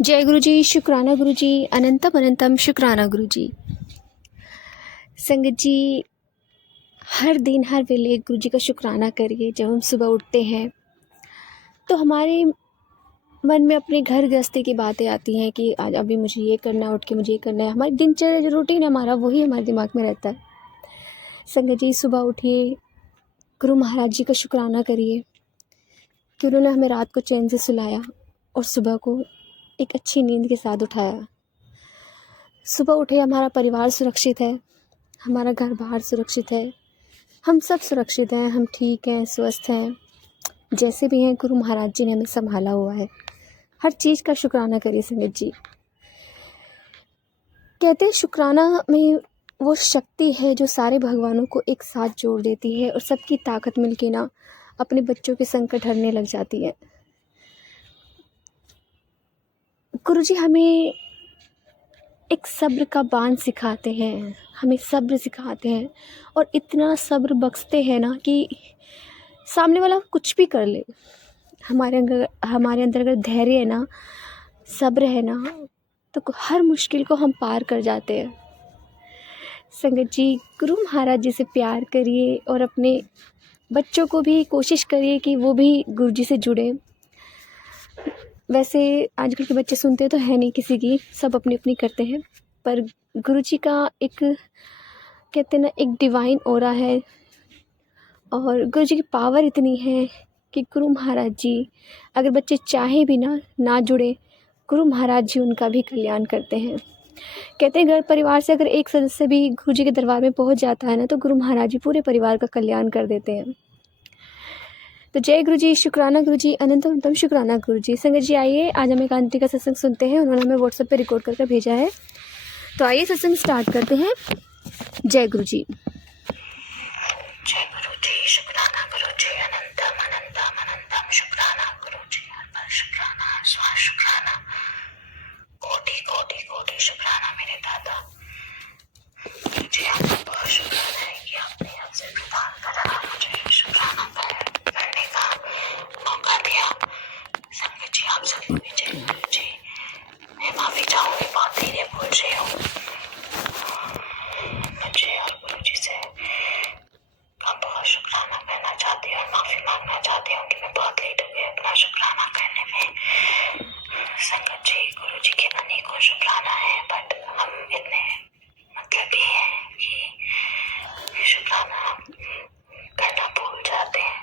जय गुरु जी, शुक्राना गुरु जी, अनंतम अनंतम शुक्राना गुरु जी। संगत जी, हर दिन हर वेले गुरु जी का शुक्राना करिए। जब हम सुबह उठते हैं तो हमारे मन में अपने घर गृहस्थी की बातें आती हैं कि आज अभी मुझे ये करना है, उठ के मुझे ये करना है। हमारी दिनचर्या जो रूटीन है हमारा, वही हमारे दिमाग में रहता है। संगत जी, सुबह उठिए, गुरु महाराज जी का शुक्राना करिए कि उन्होंने हमें रात को चैन से सुलाया और सुबह को एक अच्छी नींद के साथ उठाया। सुबह उठे, हमारा परिवार सुरक्षित है, हमारा घर बाहर सुरक्षित है, हम सब सुरक्षित हैं, हम ठीक हैं, स्वस्थ हैं, जैसे भी हैं। गुरु महाराज जी ने हमें संभाला हुआ है। हर चीज़ का शुक्राना करिए संगत जी। कहते हैं शुक्राना में वो शक्ति है जो सारे भगवानों को एक साथ जोड़ देती है और सबकी ताकत मिलके ना अपने बच्चों के संकट हरने लग जाती है। गुरु जी हमें एक सब्र का बांध सिखाते हैं, हमें सब्र सिखाते हैं और इतना सब्र बख्शते हैं ना कि सामने वाला कुछ भी कर ले, हमारे अंदर अगर धैर्य है ना, सब्र है ना, तो हर मुश्किल को हम पार कर जाते हैं। संगत जी, गुरु महाराज जी से प्यार करिए और अपने बच्चों को भी कोशिश करिए कि वो भी गुरु जी से जुड़े। वैसे आजकल के बच्चे सुनते तो है नहीं किसी की, सब अपनी अपनी करते हैं, पर गुरु जी का एक कहते हैं ना, एक डिवाइन ऑरा है और गुरु जी की पावर इतनी है कि गुरु महाराज जी अगर बच्चे चाहे भी ना जुड़े, गुरु महाराज जी उनका भी कल्याण करते हैं। कहते हैं घर परिवार से अगर एक सदस्य भी गुरु जी के दरबार में पहुंच जाता है ना, तो गुरु महाराज जी पूरे परिवार का कल्याण कर देते हैं। तो जय गुरु जी, शुक्राना गुरु जी, अनंतम अनंतम शुक्राना गुरु जी। संगत जी आइए, आज हम एक आंटी का सत्संग सुनते हैं। उन्होंने हमें व्हाट्सएप पे रिकॉर्ड करके भेजा है, तो आइए सत्संग स्टार्ट करते हैं। जय गुरु जी। जय गुरु जी, शुक्राना गुरु जी, अनंतम अनंतम अनंतम शुक्राना गुरु जी, हर पल शुक्राना, हर श्वास शुक्राना, कोटि कोटि कोटि शुक्राना मेरे दादा। मुझे आपका बहुत शुक्राना है कि आपने हमसे प्रदान करा, मुझे शुक्राना करने का मौका दिया। संगत जी, आप सभी को जय गुरु जी। मैं माफी चाहूंगी, बहुत धीरे बोल रही हूँ। मुझे और गुरु जी से बहुत शुक्राना करना चाहती हूँ और माफी मांगना चाहती हूँ कि मैं बहुत लेट हो गई अपना शुक्राना करने में। संगत जी, गुरु जी के अनेकों शुक्राना है, बट हम इतने मतलबी हैं कि शुक्राना करना भूल जाते हैं।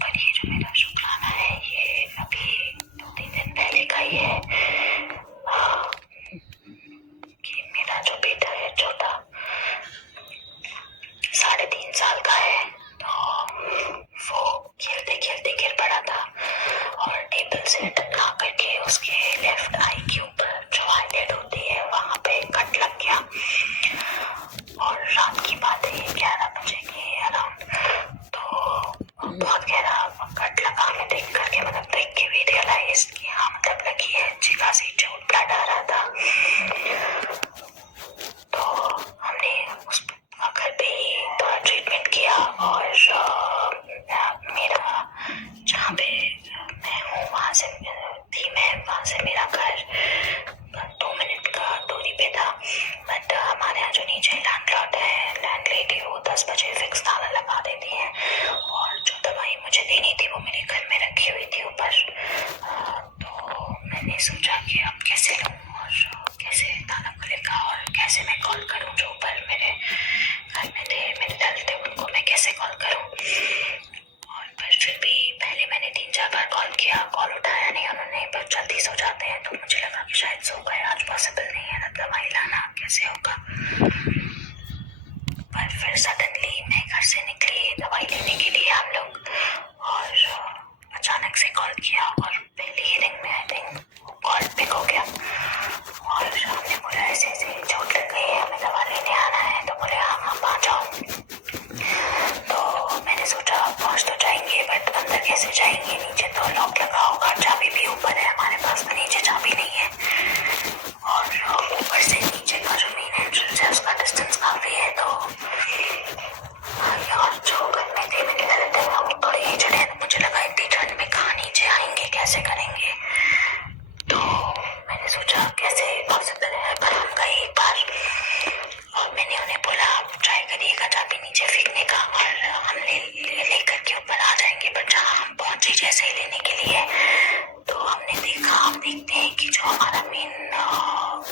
पर ये जो मेरा शुक्राना है, ये अभी 2-3 दिन पहले का ही है कि मेरा जो बेटा है छोटा, 3.5 साल का है, तो वो खेलते खेलते गिर पड़ा था और टेबल से टकरा करके उसके लेफ्ट आई के ऊपर जो आईलेड होती है वहाँ पे कट लग गया। और रात की बात है, 11 बजे के अराउंड, तो बहुत गहरा कट लगा। हमें देख करके, मतलब देख के भी रियलाइज कि हाँ, मतलब लगी है, अच्छी खासी चोट, ब्लड आ रहा था। तो हमने उस घर पे ही थोड़ा ट्रीटमेंट किया और मेरा जहाँ पे मैं हूँ वहाँ से मेरा घर 2 मिनट का दूरी पे था। बट हमारे यहाँ जो नीचे लैंडलॉर्ड है, लैंडलेडी, वो 10 बजे फिक्स ताला लगा देती है और जो दवाई मुझे देनी थी वो मेरे घर में रखी हुई थी ऊपर। तो मैंने सोचा कि अब कैसे लूँ और कैसे ताला खुलेगा और कैसे मैं कॉल करूँ, जो ऊपर मेरे घर में थे, मेरे दल थे, उनको मैं कैसे कॉल करूँ। और फिर भी पहले मैंने 3-4 बार कॉल किया, कॉल उठाया नहीं उन्होंने, बहुत जल्दी सो जाते हैं, तो मुझे लगा कि शायद सो गए, आज पॉसिबल नहीं है, दवाई लाना कैसे होगा। पर फिर सडनली मैं घर से निकली दवाई लेने के लिए हम लोग, और अचानक से कॉल किया और पहले ही रिंग में आई थिंक कॉल पिक हो गया और हमने बोला ऐसे ऐसे चोट लग गई है, हमें दवा लेने आना है। तो बोले हाँ आप आ जाओ। तो मैंने सोचा पहुँच तो जाएंगे, बट अंदर कैसे जाएंगे, नीचे तो लॉक लगा होगा, चाबी भी ऊपर है हमारे पास, तो नीचे चाबी नहीं है और ऊपर से नीचे का जो मेन एंट्रेंस है उसका डिस्टेंस काफ़ी है। तो और जो घर में थे मेरे घर थे, वो थोड़े एजड है, मुझे लगा इतनी ठंड में कहाँ नीचे आएंगे, कैसे करेंगे। जैसे ही लेने के लिए। तो हमने देखा, हम देखते हैं कि जो हमारा मेन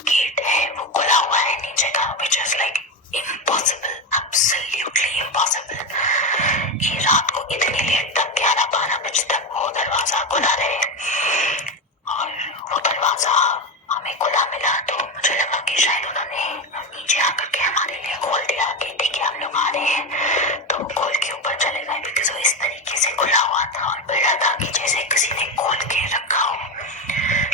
गेट है वो खुला हुआ है नीचे का, which is like impossible, absolutely impossible कि रात को इतनी लेट तक 11-12 बजे तक वो दरवाजा खुला रहे। और वो दरवाजा हमें खुला मिला तो मुझे लगा कि शायद उन्होंने नीचे आकर के हमारे लिए खोल दिया कि ठीक है हम लोग आ रहे हैं, तो वो खोल के ऊपर चले गए, बिकॉज वो इस तरीके से खुला हुआ था और भिड़ा था कि जैसे किसी ने खोल के रखा हो।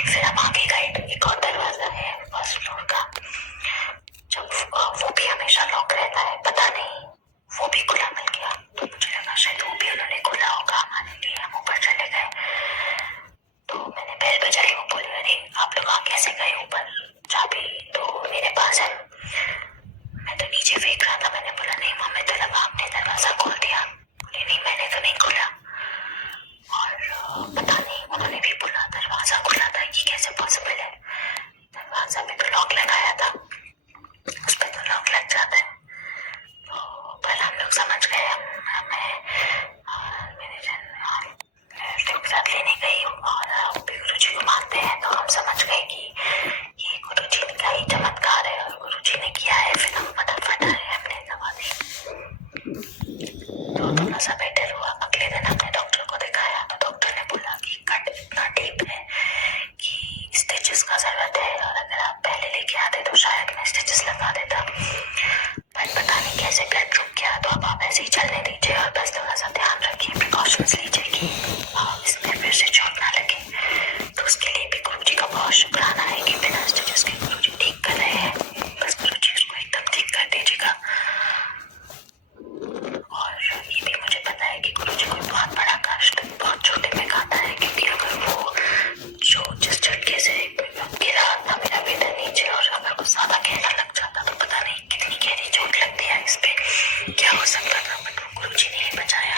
फिर हम आगे गए, एक और दरवाजा है फर्स्ट फ्लोर का, जब वो भी हमेशा लॉक रहता है, पता नहीं वो भी खुला मिल गया, तो मुझे लगा शायद वो भी उन्होंने खोला होगा हमारे लिए। हम ऊपर चले गए तो मैंने बेल बजाई, वो बोली अरे आप लोग आ कैसे गए ऊपर, चाबी तो मेरे पास है। मैं तो नीचे फेंक रहा था, मैंने बोला नहीं मम्मी, तो लगा आपने दरवाजा खोल दिया। बोले नहीं मैंने तो नहीं खोला। और पता नहीं उन्होंने भी बोला दरवाजा खुला था, ये कैसे पॉसिबल है, दरवाजा में तो लॉक लगाया था, उस पर तो लॉक लग जाता है। तो पहले हम लोग समझ गए, साथ लेने गई और गुरु जी को मानते हैं, तो हम समझ गए कि ये गुरु जी का ही चमत्कार है और गुरु जी ने किया है। फिर हम फटाफट आए, हमने दवा दी तो थोड़ा सा बेटर हुआ। अगले दिन हमने डॉक्टर को दिखाया तो डॉक्टर ने बोला कि कट इतना डीप है कि स्टिचेस का जरूरत है, और अगर आप पहले लेके आते तो शायद मैं स्टिचेस लगा देता, पर पता नहीं कैसे ब्लड रुक गया। तो अब आप ऐसे ही चलने दीजिए और बस थोड़ा सा ध्यान रखिए, प्रिकॉशंस लीजिए कि इसमें फिर से चोट ना लगे। तो उसके लिए भी गुरु जी का बहुत शुक्राना है कि बिना स्टिचेस के गुरु जी ठीक कर रहे हैं। बस गुरु जी उसको एकदम ठीक कर दीजिएगा। और ये भी मुझे पता है कि गुरु जी को बहुत बड़ा कष्ट बहुत छोटे में खाता है, क्योंकि अगर वो जो जिस झटके से गिरा था मेरा बेटा नीचे, और अगर कुछ ज्यादा गहरा लग जाता तो पता नहीं कितनी गहरी चोट लगती है, इस पे क्या हो सकता था, बट वो गुरु जी ने ही बचाया।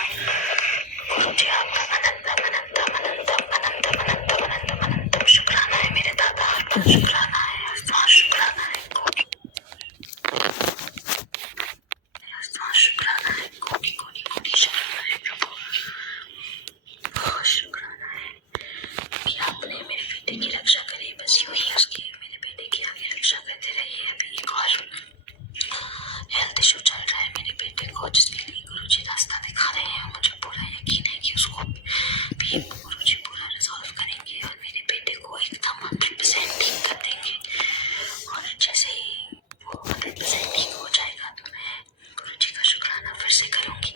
गुरु जी आपका अनंतम अनंतम अनंतम अनंतम अनंतम अनंतम अनंतम शुक्राना है मेरे दादा, आपका शुक्राना है, आसमान शुक्राना है, कोटि आसमान शुक्राना है, कोटि कोटि कोटि शुक्राना है प्रभु, बहुत शुक्राना है कि आपने मेरे बेटे की रक्षा करी। बस यूं ही उसकी मेरे बेटे की आगे रक्षा करते रहिए। अभी एक और हेल्थ इशू चल रहा है मेरे बेटे को, जिसके लिए गुरु जी रास्ता दिखा रहे हैं। मुझे पूरा यकीन है कि उसको भी गुरु जी पूरा रिजॉल्व करेंगे और मेरे बेटे को एकदम 100% ठीक कर देंगे। और जैसे ही वो 100% ठीक हो जाएगा तो मैं गुरु जी का शुक्राना फिर से करूँगी।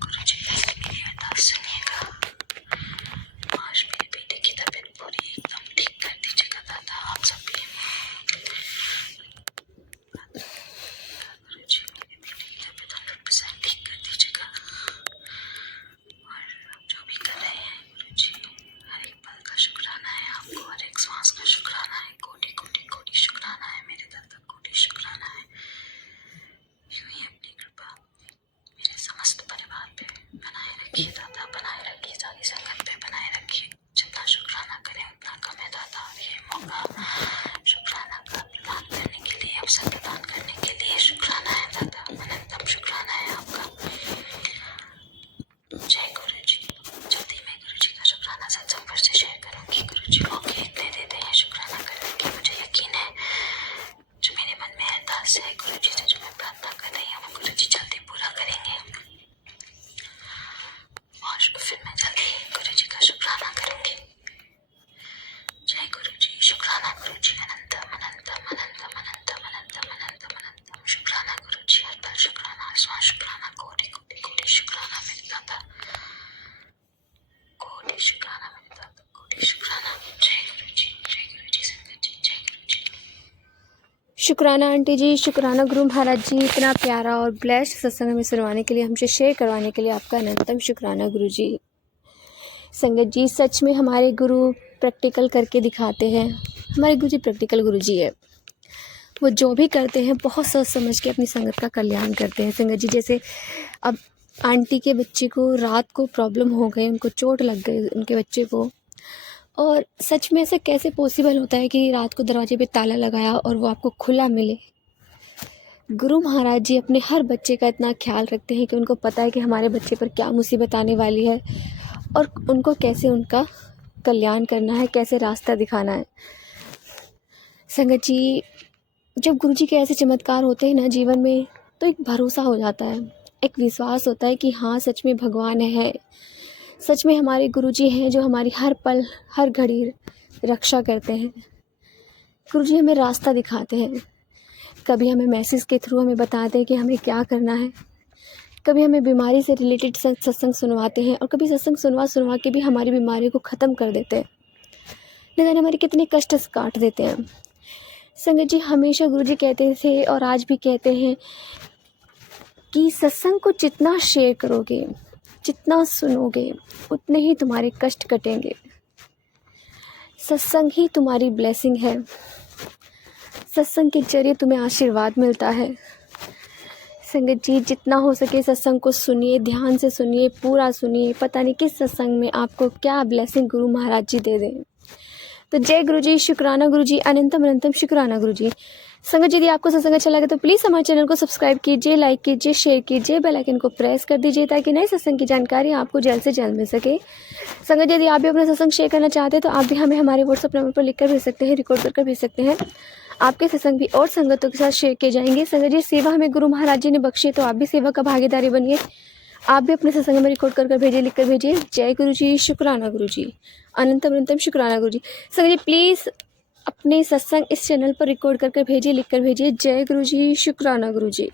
गुरु जी पहले मेरी अरदास सुनिएगा, आज मेरे बेटे की तबीयत पूरी एकदम ठीक कर दीजिएगा दादा, आप सब भी। गुरु जी मेरे बेटे की तबीयत 100% ठीक कर दीजिएगा, और जो भी कर रहे हैं गुरु जी, हर एक पल का शुक्राना है आपको, हर एक श्वास का शुक्राना है, कोटि कोटि कोटि शुक्राना है मेरे दादा, कोटि शुक्राना है। यूं ही अपनी कृपा मेरे समस्त परिवार पे बनाए रखिए दादा, बनाए रखिए, सारी संगत पे बनाए रखिए। जितना शुक्राना करें उतना कम है दादा। ये मौका शुक्राना का प्रदान करने के लिए, अवसर प्रदान करने के लिए शुक्राना है दादा, अनंतम शुक्राना है आपका। जय गुरु जी। जल्दी मैं गुरु जी का शुक्राना सत्संग पर से शेयर करूँगी। गुरु जी मौके इतने देते हैं शुक्राना करने की, मुझे यकीन है जो मेरे मन में अरदास है गुरु जी से, जो मैं प्रार्थना कर रही हूँ, गुरु जी जल्दी पूरा करेंगे। और फिर मैं जल्दी गुरु जी का शुक्राना करूँगी। जय गुरु जी। शुक्राना गुरु जी, अनंतम अनंतम अनंतम अनंतम अनंतम अनंतम अनंतम शुक्राना गुरु जी, हर पल शुक्राना, आसमान शुक्राना, कोटि कोटि कोटि शुक्राना मेरे दादा, कोटि शुक्राना मेरे दादा, कोटि शुक्राना। जय गुरु जी, जय गुरु जी, संगत जी, जय गुरु जी। शुक्राना आंटी जी, शुक्राना गुरु महाराज जी, इतना प्यारा और ब्लेस्ड सत्संग हमें सुनवाने के लिए, हमसे शेयर करवाने के लिए आपका अनंतम शुक्राना गुरु जी। संगत जी, सच में हमारे गुरु प्रैक्टिकल करके दिखाते हैं। हमारे गुरु जी प्रैक्टिकल गुरु जी है। वो जो भी करते हैं बहुत सोच समझ के अपनी संगत का कल्याण करते हैं। संगत जी, जैसे अब आंटी के बच्चे को रात को प्रॉब्लम हो गई, उनको चोट लग गई उनके बच्चे को, और सच में ऐसा कैसे पॉसिबल होता है कि रात को दरवाजे पे ताला लगाया और वो आपको खुला मिले। गुरु महाराज जी अपने हर बच्चे का इतना ख्याल रखते हैं कि उनको पता है कि हमारे बच्चे पर क्या मुसीबत आने वाली है और उनको कैसे उनका कल्याण करना है, कैसे रास्ता दिखाना है। संगत जी, जब गुरु जी के ऐसे चमत्कार होते हैं ना जीवन में, तो एक भरोसा हो जाता है, एक विश्वास होता है कि हाँ, सच में भगवान है, सच में हमारे गुरु जी हैं जो हमारी हर पल हर घड़ी रक्षा करते हैं। गुरु जी हमें रास्ता दिखाते हैं, कभी हमें मैसेज के थ्रू हमें बताते हैं कि हमें क्या करना है, कभी हमें बीमारी से रिलेटेड सत्संग सुनवाते हैं और कभी सत्संग सुनवा के भी हमारी बीमारी को ख़त्म कर देते हैं, लेकिन हमारे कितने कष्ट काट देते हैं। संगत जी, हमेशा गुरु जी कहते थे और आज भी कहते हैं कि सत्संग को जितना शेयर करोगे, जितना सुनोगे, उतने ही तुम्हारे कष्ट कटेंगे। सत्संग ही तुम्हारी ब्लेसिंग है, सत्संग के जरिए तुम्हें आशीर्वाद मिलता है। संगत जी, जितना हो सके सत्संग को सुनिए, ध्यान से सुनिए, पूरा सुनिए। पता नहीं किस सत्संग में आपको क्या ब्लेसिंग गुरु महाराज जी दे दें। तो जय गुरु जी, शुक्राना गुरु जी, अनंतम अनंतम शुक्राना गुरु जी। संगत जी, यदि आपको सत्संग अच्छा लगे तो प्लीज़ हमारे चैनल को सब्सक्राइब कीजिए, लाइक कीजिए, शेयर कीजिए, बेल आइकन को प्रेस कर दीजिए ताकि नए सत्संग की जानकारी आपको जल्द से जल्द मिल सके। संगत जी, यदि आप भी अपना सत्संग शेयर करना चाहते हैं तो आप भी हमें हमारे व्हाट्सअप नंबर पर लिखकर भेज सकते हैं, रिकॉर्ड कर भेज सकते हैं। आपके सत्संग भी और संगतों के साथ शेयर किए जाएंगे। संगत जी, सेवा हमें गुरु महाराज जी ने बख्शी है तो आप भी सेवा का भागीदारी बनिए। आप भी अपने सत्संग में रिकॉर्ड कर भेजिए, लिख कर भेजिए। जय गुरु जी, शुक्राना गुरु जी, अनंतम अनंतम शुक्राना गुरु जी। संगत जी, प्लीज़ अपने सत्संग इस चैनल पर रिकॉर्ड कर भेजिए, लिख कर भेजिए। जय गुरु जी, शुक्राना गुरु जी।